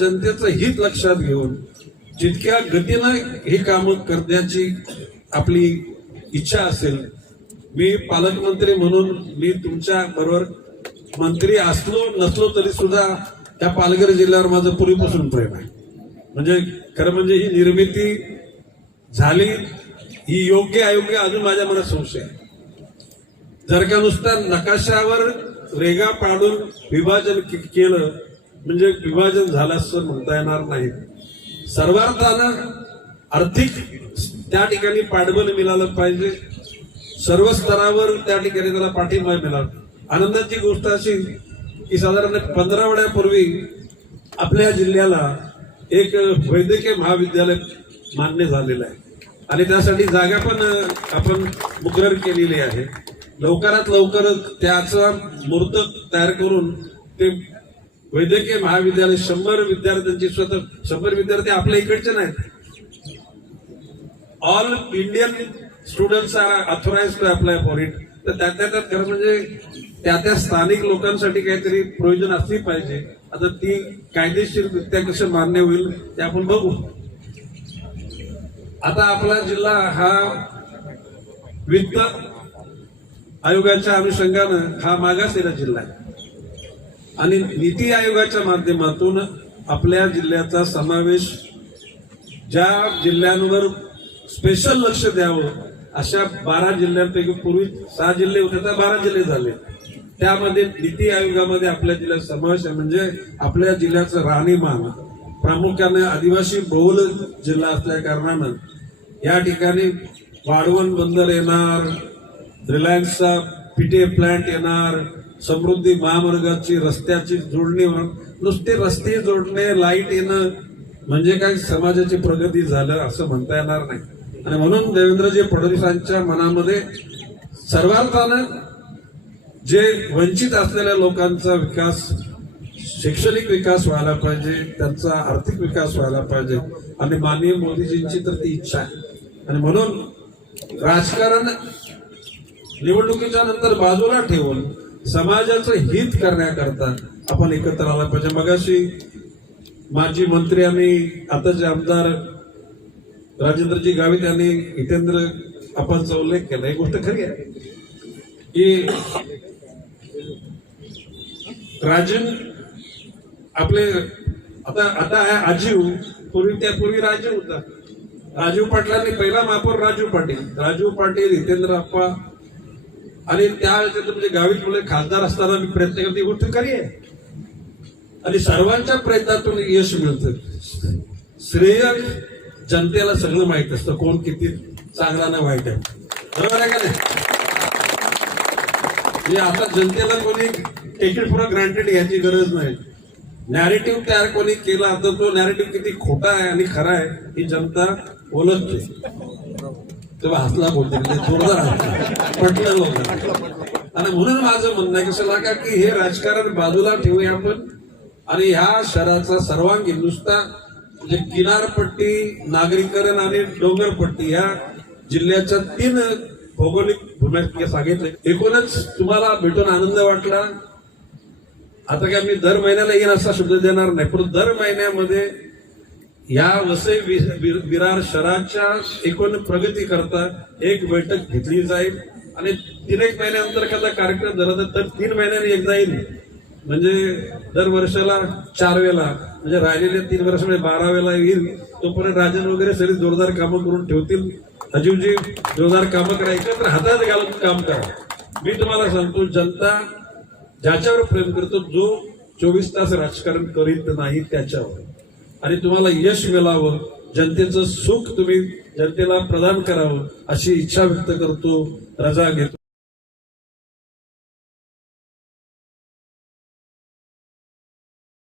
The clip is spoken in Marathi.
जनतेचं हित लक्षात घेऊन जितक्या गतीनं ही कामं करण्याची आपली इच्छा असेल, मी पालकमंत्री म्हणून मी तुमच्या बरोबर मंत्री असलो नसलो तरी सुद्धा त्या पालघर जिल्ह्यावर माझं पूर्वीपासून प्रेम आहे. म्हणजे खरं म्हणजे ही निर्मिती झाली ही योग्य अयोग्य अजून माझ्या मनात संशय आहे. जर का नुसता नकाशावर रेगा पाडून विभाजन केलं म्हणजे विभाजन झालं असं म्हणता येणार नाही. सर्वार्थानं आर्थिक त्या ठिकाणी पाठबळ मिळालं पाहिजे, सर्व स्तरावर त्या ठिकाणी त्याला पाठिंबा मिळाला. आनंदाची गोष्ट अशी की साधारण 15 आठवड्यापूर्वी आपल्या जिल्ह्याला एक वैद्यकीय महाविद्यालय मान्य झालेलं आहे आणि त्यासाठी जागा पण आपण मुकरर केलेली आहे. लवकरात लवकर त्याचा मूर्त तयार करून ते वैद्यकीय महाविद्यालय 100 विद्यार्थ्यांची 100 विद्यार्थी आपल्या इकडचे नाहीत, all Indian students are authorised to apply for it. तर त्यात खरं म्हणजे त्या स्थानिक लोकांसाठी काहीतरी प्रयोजन असली पाहिजे. आता ती कायदेशीररित्या कसं मान्य होईल ते आपण बघू. आता आपला जिल्हा हा वित्त आयोगाच्या अनुषंगानं हा मागासलेला जिल्हा आहे आणि नीती आयोगाच्या माध्यमातून आपल्या जिल्ह्याचा समावेश ज्या जिल्ह्यांवर स्पेशल लक्ष द्यावं अशा 12 जिल्ह्यांपैकी पूर्वी 6 जिल्हे होते तर 12 जिल्हे झाले. त्यामध्ये नीती आयोगामध्ये आपल्या जिल्ह्यात समावेश आहे. म्हणजे आपल्या जिल्ह्याचं राहणीमान प्रामुख्याने आदिवासी बहुल जिल्हा असल्या कारणानं या ठिकाणी वाढवण बंदर येणार, रिलायन्सचा पीटीए प्लांट येणार, समृद्धी महामार्गाची रस्त्याची जोडणी होणार. नुसते रस्ते जोडणे, लाईट येणं म्हणजे काय समाजाची प्रगती झालं असं म्हणता येणार नाही. आणि म्हणून देवेंद्रजी फडणवीसांच्या मनामध्ये सर्वार्थानं जे वंचित असलेल्या लोकांचा विकास, शैक्षणिक विकास व्हायला पाहिजे, त्यांचा आर्थिक विकास व्हायला पाहिजे आणि माननीय मोदीजींची तर ती इच्छा आहे. आणि म्हणून राजकारण निवडणुकीच्या नंतर बाजूला ठेवून समाजाचं हित करण्याकरता आपण एकत्र आला पाहिजे. मगाशी माजी मंत्री आणि आताचे आमदार राजेंद्रजी गावित यांनी हितेंद्र आपणचा उल्लेख केला. ही गोष्ट खरी आहे की राजन आपले आता आहे आजीव, त्यापूर्वी राजीव होता. राजीव पाटलांनी पहिला महापौर राजू पाटील हितेंद्र आप्पा आणि त्या म्हणजे गावित मुले खासदार असताना मी प्रयत्न करते. गोष्ट खरी आहे आणि सर्वांच्या प्रयत्नातून यश मिळतं. श्रेय जनतेला सगळं माहित असतं, कोण किती चांगला ना वाईट आहे. बरोबर आहे का नाही? म्हणजे आता जनतेला कोणी टेक इट फॉर ग्रांटेड याची गरज नाही. नॅरेटिव्ह तयार कोणी केला तर तो नॅरेटिव्ह किती खोटा आहे आणि खरा आहे ही जनता ओळखते. तेव्हा हसला बोलते जोरदार पटलं लोक. आणि म्हणून माझं म्हणणं आहे कसं लागा की हे राजकारण बाजूला ठेवूया आपण आणि ह्या शहराचा सर्वांगीण नुसता म्हणजे किनारपट्टी, नागरीकरण आणि डोंगरपट्टी या जिल्ह्याच्या 3 भौगोलिक भूम्या सांगितले. एकूणच तुम्हाला भेटून आनंद वाटला. आता काय मी दर महिन्याला येईन असा शब्द देणार नाही, पण दर महिन्यामध्ये या वसई विरार शहराच्या एकूण प्रगती करता एक बैठक घेतली जाईल आणि 3 महिन्यानंतर एखादा कार्यक्रम झाला तर 3 महिन्यांनी एकदा येईल. म्हणजे दर वर्षाला 4 वेळा म्हणजे राहिलेल्या 3 वर्षामध्ये 12 वेळा येईल. तोपर्यंत राजन वगैरे सगळी जोरदार कामं करून ठेवतील. अजीवजी जोरदार कामं करा, एकत्र हातात घालून काम करा. मी तुम्हाला सांगतो जनता ज्याच्यावर प्रेम करतो, जो 24 तास राजकारण करीत नाही त्याच्यावर, आणि तुम्हाला यश मिळावं, जनतेचं सुख तुम्ही जनतेला प्रदान करावं अशी इच्छा व्यक्त करतो. रजा घेतो.